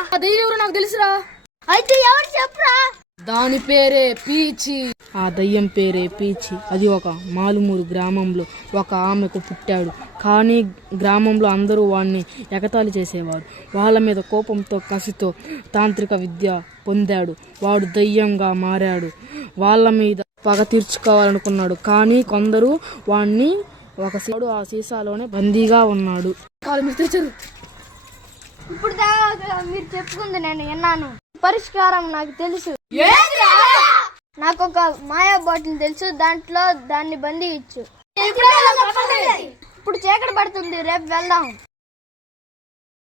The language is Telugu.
ఆ దెయ్యం ఎవరో నాకు తెలుసురా. అయితే ఎవరు చెప్పురా? దాని పేరే పీచి. ఆ దయ్యం పేరే పీచి. అది ఒక మాలుమూరు గ్రామంలో ఒక ఆమెకు పుట్టాడు. కానీ గ్రామంలో అందరూ వాడిని ఎగతాళి చేసేవారు. వాళ్ళ మీద కోపంతో కసితో తాంత్రిక విద్య పొందాడు. వాడు దయ్యంగా మారాడు. వాళ్ళ మీద పగ తీర్చుకోవాలనుకున్నాడు. కానీ కొందరు వాడిని ఆ సీసాలోనే బందీగా ఉన్నాడు. కాలు మీరు తెచ్చారు. ఇప్పుడు దాకా మీరు చెప్పుకుంది నేను విన్నాను. పరిష్కారం నాకు తెలుసు. నాకు ఒక మాయా బాటిల్ తెలుసు. దాంట్లో దాన్ని బందీ ఇచ్చు. ఇప్పుడు చీకటి పడుతుంది, రేపు వెళ్దాం.